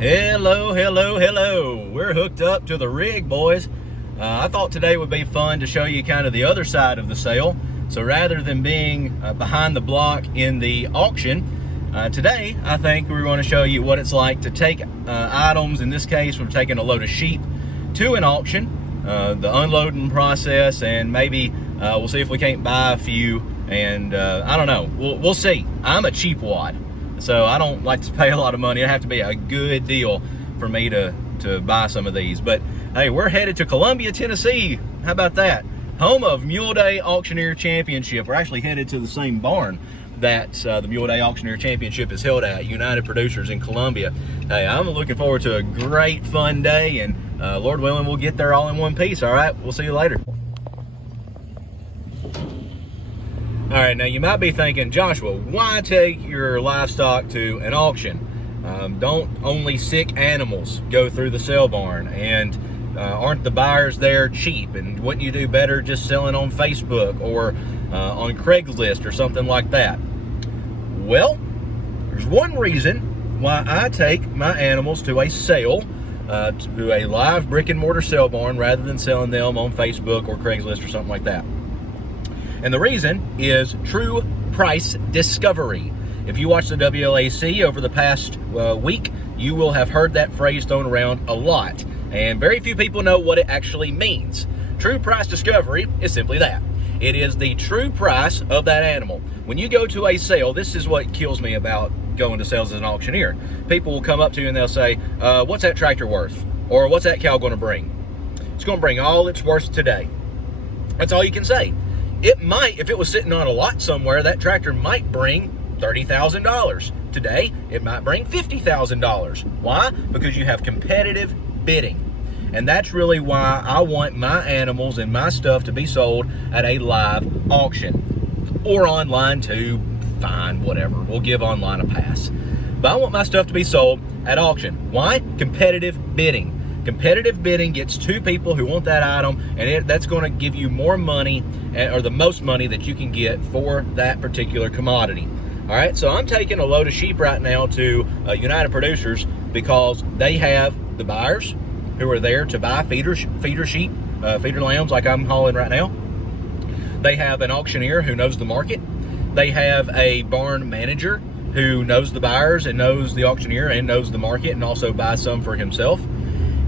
Hello, hello, hello. We're hooked up to the rig, boys. I thought today would be fun to show you kind of the other side of the sale. So rather than being behind the block in the auction, today I think we're going to show you what it's like to take items. In this case, we're taking a load of sheep to an auction, the unloading process, and maybe we'll see if we can't buy a few. And I don't know, we'll see. I'm a cheap wad, so I don't like to pay a lot of money. It'd have to be a good deal for me to buy some of these. But hey, we're headed to Columbia, Tennessee. How about that? Home of Mule Day Auctioneer Championship. We're actually headed to the same barn that the Mule Day Auctioneer Championship is held at, United Producers in Columbia. Hey, I'm looking forward to a great, fun day, and Lord willing, we'll get there all in one piece. All right, we'll see you later. All right, now you might be thinking, Joshua, why take your livestock to an auction? Don't only sick animals go through the sale barn? And aren't the buyers there cheap? And wouldn't you do better just selling on Facebook or on Craigslist or something like that? Well, there's one reason why I take my animals to a sale, to a live brick and mortar sale barn, rather than selling them on Facebook or Craigslist or something like that. And the reason is true price discovery. If you watch the WLAC over the past week, you will have heard that phrase thrown around a lot. And very few people know what it actually means. True price discovery is simply that. It is the true price of that animal. When you go to a sale, this is what kills me about going to sales as an auctioneer. People will come up to you and they'll say, what's that tractor worth? Or what's that cow going to bring? It's going to bring all it's worth today. That's all you can say. It might, if it was sitting on a lot somewhere, that tractor might bring $30,000. Today, it might bring $50,000. Why? Because you have competitive bidding. And that's really why I want my animals and my stuff to be sold at a live auction. Or online too, fine, whatever. We'll give online a pass. But I want my stuff to be sold at auction. Why? Competitive bidding. Competitive bidding gets two people who want that item, and that's going to give you more money, or the most money that you can get for that particular commodity. All right, so I'm taking a load of sheep right now to United Producers because they have the buyers who are there to buy feeder sheep, feeder lambs like I'm hauling right now. They have an auctioneer who knows the market. They have a barn manager who knows the buyers and knows the auctioneer and knows the market and also buys some for himself.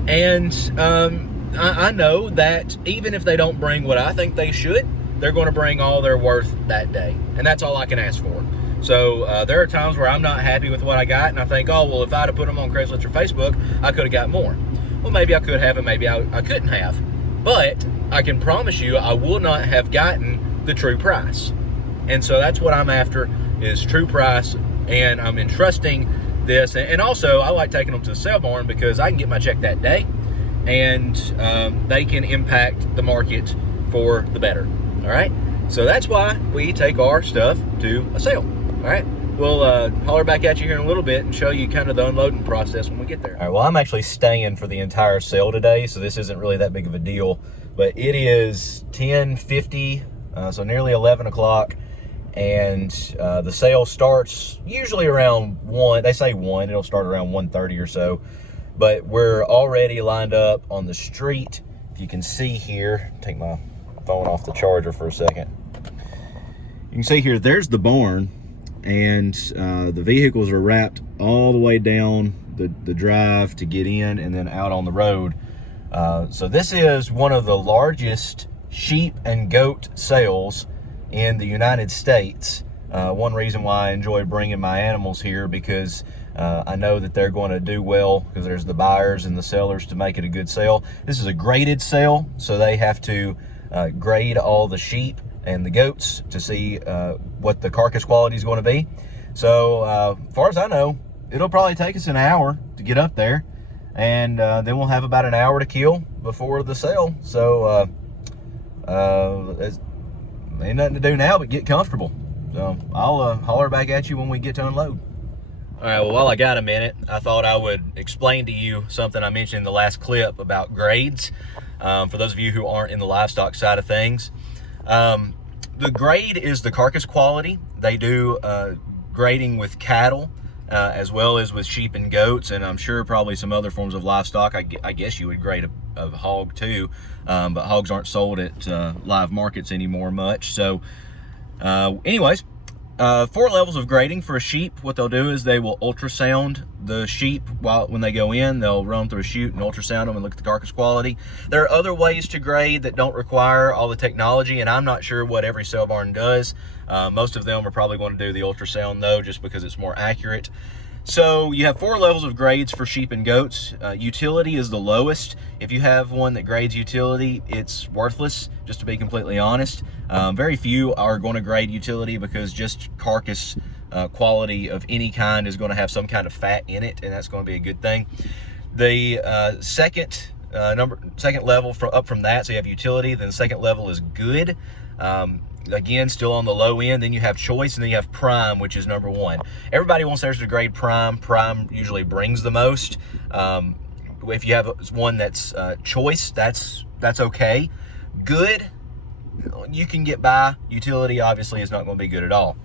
And I know that even if they don't bring what I think they should, they're going to bring all their worth that day. And that's all I can ask for. So there are times where I'm not happy with what I got, and I think, oh, well, if I'd have put them on Craigslist or Facebook, I could have got more. Well, maybe I could have, and maybe I couldn't have. But I can promise you I will not have gotten the true price. And so that's what I'm after, is true price, and I'm entrusting this. And also, I like taking them to the sale barn because I can get my check that day, and they can impact the market for the better. All right, so that's why we take our stuff to a sale. All right, we'll holler back at you here in a little bit and show you kind of the unloading process when we get there. All right, well, I'm actually staying for the entire sale today, so this isn't really that big of a deal, but it is 10:50, so nearly 11 o'clock. And the sale starts usually around 1. They say 1. It'll start around 1:30 or so. But we're already lined up on the street. If you can see here, take my phone off the charger for a second. You can see here, there's the barn, and the vehicles are wrapped all the way down the drive to get in and then out on the road. So this is one of the largest sheep and goat sales in the United States. One reason why I enjoy bringing my animals here, because I know that they're going to do well, because there's the buyers and the sellers to make it a good sale. This is a graded sale, so they have to grade all the sheep and the goats to see what the carcass quality is going to be. So as far as I know, it'll probably take us an hour to get up there, and then we'll have about an hour to kill before the sale. So ain't nothing to do now but get comfortable. So I'll holler back at you when we get to unload. All right, well, while I got a minute, I thought I would explain to you something I mentioned in the last clip about grades. For those of you who aren't in the livestock side of things, the grade is the carcass quality. They do grading with cattle as well as with sheep and goats, and I'm sure probably some other forms of livestock. I guess you would grade a hog too, but hogs aren't sold at live markets anymore much. So anyways, 4 levels of grading for a sheep. What they'll do is they will ultrasound the sheep when they go in. They'll run through a chute and ultrasound them and look at the carcass quality. There are other ways to grade that don't require all the technology, and I'm not sure what every sale barn does. Most of them are probably going to do the ultrasound though, just because it's more accurate. So you have 4 levels of grades for sheep and goats. Utility is the lowest. If you have one that grades utility, it's worthless, just to be completely honest. Very few are going to grade utility because just carcass quality of any kind is going to have some kind of fat in it, and that's going to be a good thing. The second level up from that, so you have utility, then the second level is good. Again, still on the low end. Then you have choice, and then you have prime, which is number 1. Everybody wants theirs to grade prime. Prime usually brings the most. If you have one that's choice, that's okay. Good, you can get by. Utility obviously is not going to be good at all.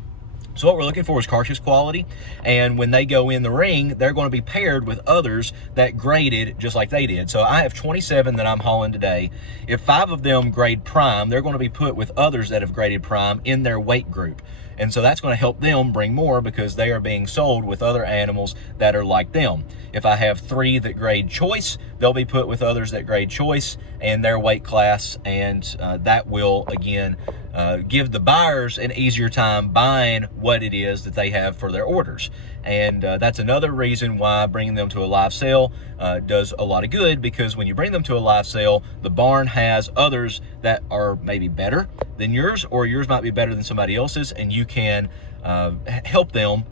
So what we're looking for is carcass quality, and when they go in the ring, they're going to be paired with others that graded just like they did. So I have 27 that I'm hauling today. If 5 of them grade prime, they're going to be put with others that have graded prime in their weight group. And so that's going to help them bring more because they are being sold with other animals that are like them. If I have 3 that grade choice, they'll be put with others that grade choice and their weight class, and that will, again, give the buyers an easier time buying what it is that they have for their orders. And that's another reason why bringing them to a live sale does a lot of good, because when you bring them to a live sale, the barn has others that are maybe better than yours, or yours might be better than somebody else's, and you can help them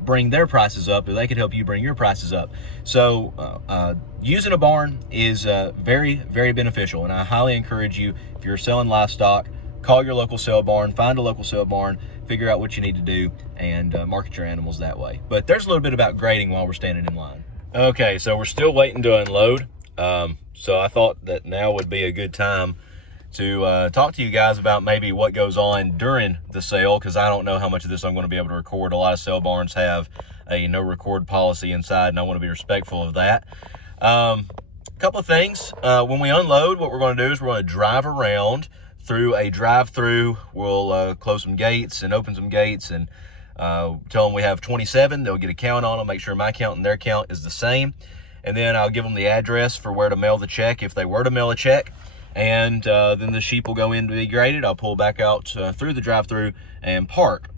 bring their prices up, or they can help you bring your prices up. So using a barn is very, very beneficial, and I highly encourage you, if you're selling livestock, call your local sale barn, find a local sale barn, figure out what you need to do, and market your animals that way. But there's a little bit about grading while we're standing in line. Okay, so we're still waiting to unload. So I thought that now would be a good time to talk to you guys about maybe what goes on during the sale, because I don't know how much of this I'm going to be able to record. A lot of sale barns have a no record policy inside, and I want to be respectful of that. Couple of things. When we unload, what we're going to do is we're going to drive around through a drive-through. We'll close some gates and open some gates and tell them we have 27. They'll get a count on them, make sure my count and their count is the same. And then I'll give them the address for where to mail the check if they were to mail a check. And then the sheep will go in to be graded. I'll pull back out through the drive-through and park.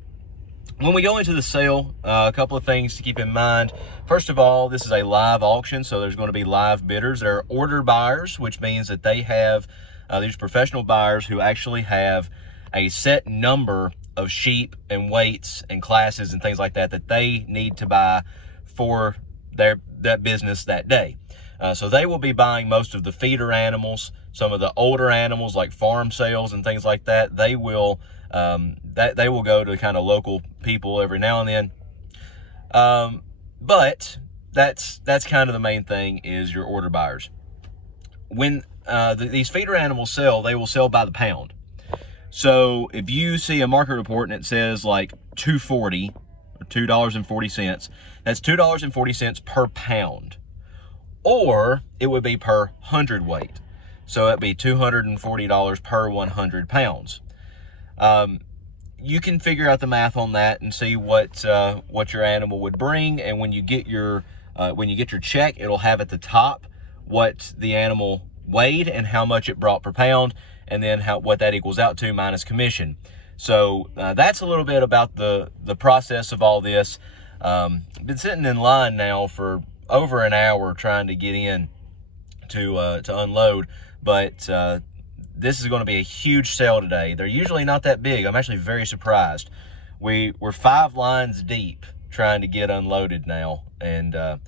When we go into the sale, a couple of things to keep in mind. First of all, this is a live auction, so there's going to be live bidders. There are order buyers, which means that they have these professional buyers who actually have a set number of sheep and weights and classes and things like that that they need to buy for that business that day. So they will be buying most of the feeder animals, some of the older animals like farm sales and things like that. They will they will go to kind of local people every now and then. But that's kind of the main thing, is your order buyers. When these feeder animals sell, they will sell by the pound. So if you see a market report and it says like $2.40 or $2.40, that's $2.40 per pound. Or it would be per hundredweight. So it'd be $240 per 100 pounds. You can figure out the math on that and see what your animal would bring. And when you get your check, it'll have at the top what the animal weighed and how much it brought per pound, and then what that equals out to minus commission. So that's a little bit about the process of all this. Been sitting in line now for over an hour trying to get in to unload, but this is going to be a huge sale today. They're usually not that big. I'm actually very surprised. We're 5 lines deep trying to get unloaded now, and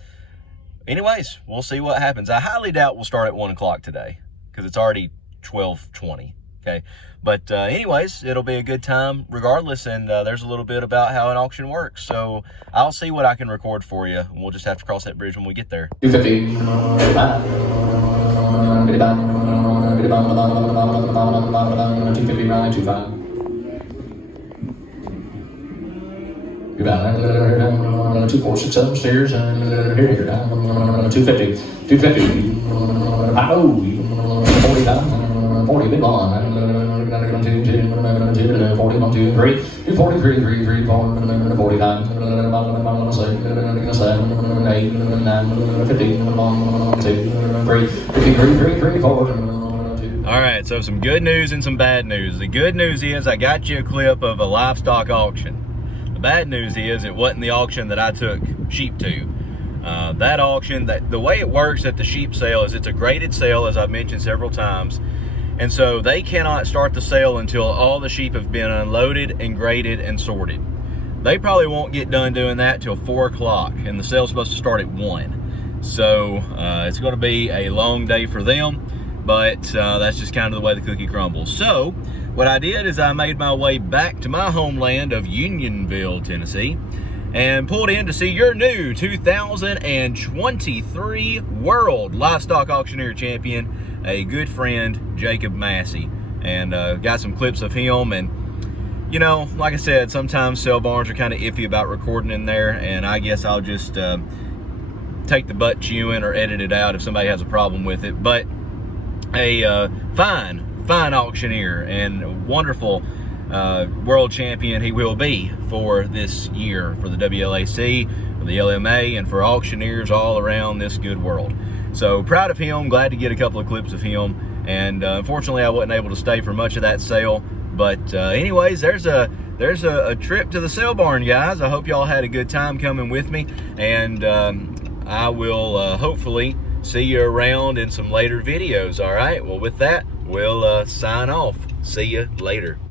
anyways, we'll see what happens. I highly doubt we'll start at 1 o'clock today because it's already 12:20. Okay, but anyways, it'll be a good time regardless, and there's a little bit about how an auction works. So I'll see what I can record for you, and we'll just have to cross that bridge when we get there. 250. 250. 2, 4, 6, 7 steers, and here, 250, 250, oh, 40 down, 40 big one, 40, 1, 2, 3, 43, 3, 3, 4, 40 down, 7, 8, 9, 15, 1, 2, 3, 53, 3, 4. All right, so some good news and some bad news. The good news is I got you a clip of a livestock auction. The bad news is it wasn't the auction that I took sheep to. That auction, the way it works at the sheep sale is it's a graded sale, as I've mentioned several times. And so they cannot start the sale until all the sheep have been unloaded and graded and sorted. They probably won't get done doing that till 4 o'clock, and the sale's supposed to start at 1. So it's going to be a long day for them, but that's just kind of the way the cookie crumbles. So what I did is I made my way back to my homeland of Unionville, Tennessee, and pulled in to see your new 2023 World Livestock Auctioneer Champion, a good friend, Jacob Massey. And got some clips of him. And, you know, like I said, sometimes sale barns are kind of iffy about recording in there, and I guess I'll just take the butt chewing or edit it out if somebody has a problem with it. But a fine auctioneer and wonderful world champion he will be for this year for the WLAC, for the LMA, and for auctioneers all around this good world. So proud of him, glad to get a couple of clips of him, and unfortunately I wasn't able to stay for much of that sale. But anyways, there's a trip to the sale barn, guys. I hope y'all had a good time coming with me, and I will hopefully see you around in some later videos. All right, well, with that, we'll sign off. See you later.